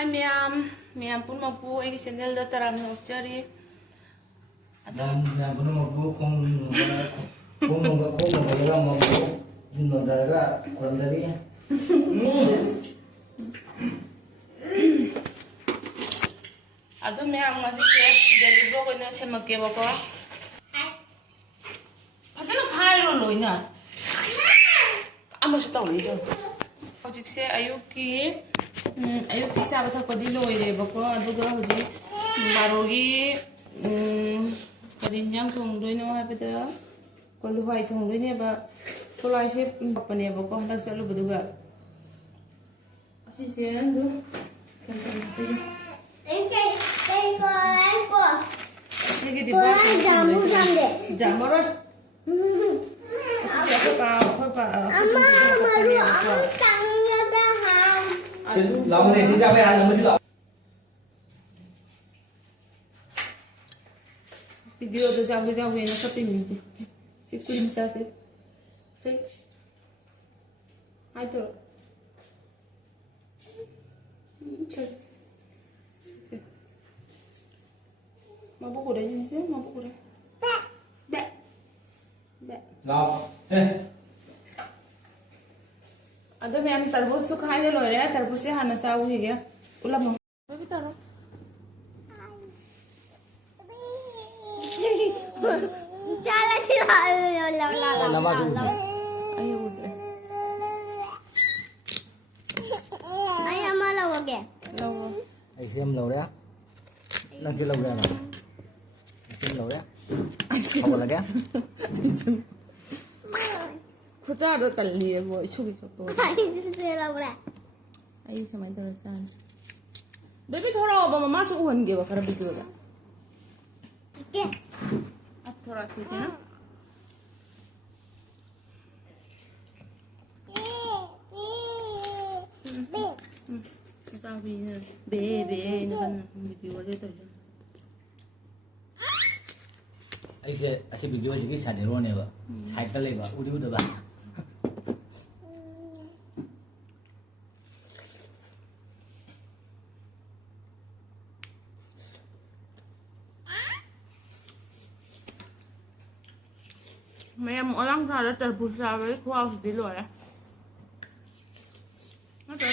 Hai miyam pun mapu egi sendal do taram cari. Yang pun mapu kong nunggu mapu nunggu kurang dari. Aduh miyam ngasih chef dari gua kena semak ya bako. Pasal khai lo ina. Ama sudah tahu itu. Hojikse ayuki sabat aku di loire bako. Aduh gua hojik marogi karinyang tunggu ini apa itu? Kalau hai tunggu ini apa? Kalau asyik apa nih bako hendak selalu berduga. Asyik sih tu. Sige di bawah. Jamu samde. Jamu ron. Siapa pa? Baru aku tangnya dah. Lama nih sih siapa yang lama sih tak? Video tu jamu ini seperti ni sih. Si kulim cakap. Cek. Hai tu. Cek. Mabuk udah ni sih, mabuk udah. Bek. Nào, Ada yang terus suka aja loh ya, terusnya hana sawu ya. Ulah mau. Tapi taruh. Jalan sih nama semua. Ayo udah. Ayah malah oke. Lawa. Xem lâu đấy, đang chơi lâu đấy mà. Xem lâu đấy. Không là cái. Kucara tali boy, sugi soto. Ayah boleh. Ayo sama terusan. Baby थोड़ा अब मम्मा से उहन के बकर बितु का. Oke. अब थोड़ा ठीक है ना. Sabi na, bebe, ini kan video aja tuh. ऐसे वीडियो जी साढ़े रोने बा साइकिल ले बा उड़ी उड़ बा Mem orang ada terbusa với khoa học tí rồi đấy. Nó trời.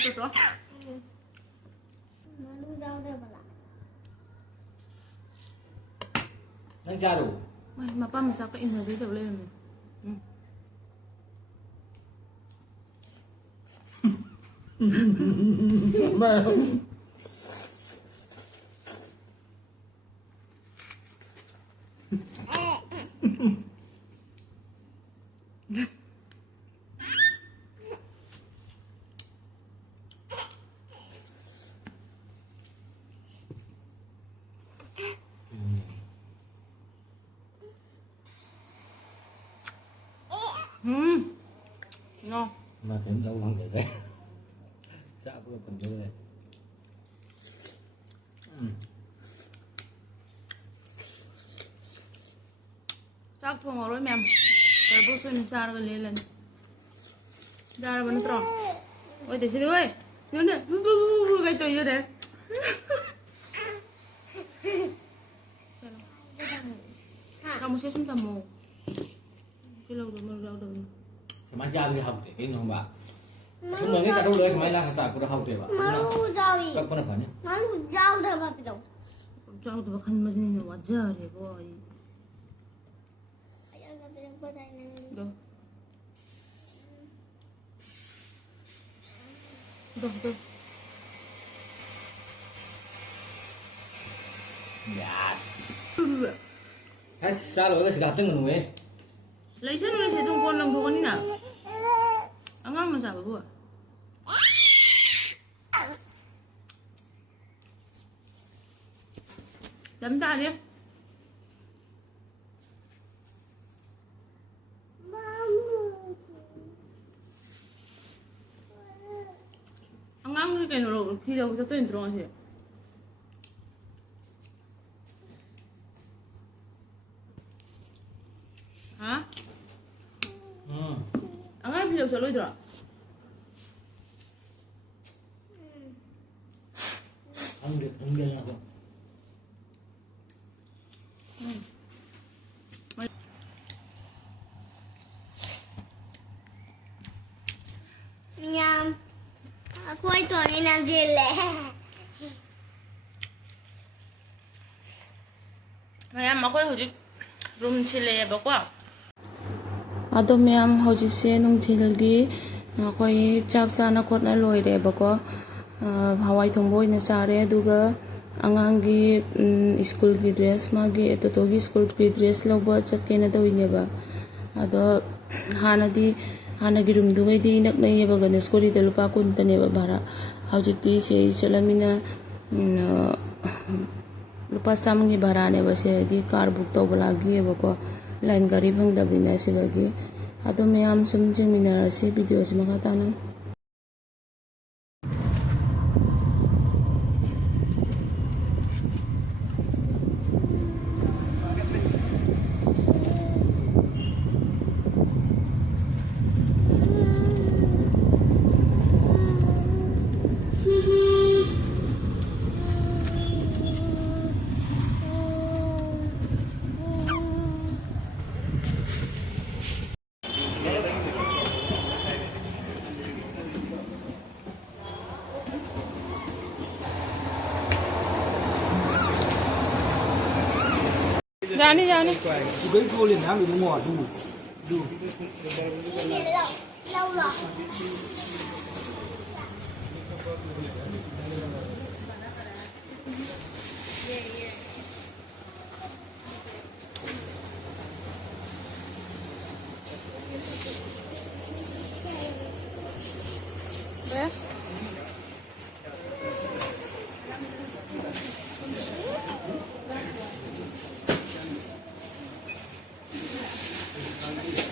Malu jauh deh bala. đang cha đủ Mày mà ba mình sao cái in rồi đấy đầu lên mình. mà No. mà thêm dâu không vậy đấy dạ vừa còn dâu này Chắc thua ngồi mem. Terbusa ini sar ke lelan. Dar bener terong. Oi di sini oi. Mana? Kayak tuh ya deh. Kamu sih sumpah mau. Lâu rồi. mà cha đi học thì nó bà chúng mình cái ta đâu lấy máy la sạc của nó học thì bà Malu jauh. các con là phải nhé Malu jauh deh bapak dong. Jauh tuh kan masih wajar ya boy. Ayah nggak bilang pertanyaan. Duh. dạ hết sao rồi cái sự gặp tiếng mình người Lấy chân người thấy trong con lòng con đi nào. Ngang mà sao bữa. Đấm ta đi. Ngang cái nó khi đâu có tên rồi thì. Hả? Ang 필요 없어, 로이들아. Unggen aku. Nham. Aku itu ni nak jelek. mayam akoy hojik room chile ba ko ado mayam hojik se nung thilgi akoy chak chana khotna loire ba ko hawai thongboi na sare aduga angangi school ki dress magi etotogi school ki dress loba chatkena doine ba ado hanagi room dugai di nak nai ba ganesh kori de lupa kun tane ba bara hojik ti se chalamina lupa samngi barane base gi car book to balagi bako line gari phang da bina se lagi ado mayam sum jing minar se video se maka tana जानी जानी Sugai ko lin hang ni mo du. Lâu lâu rồi.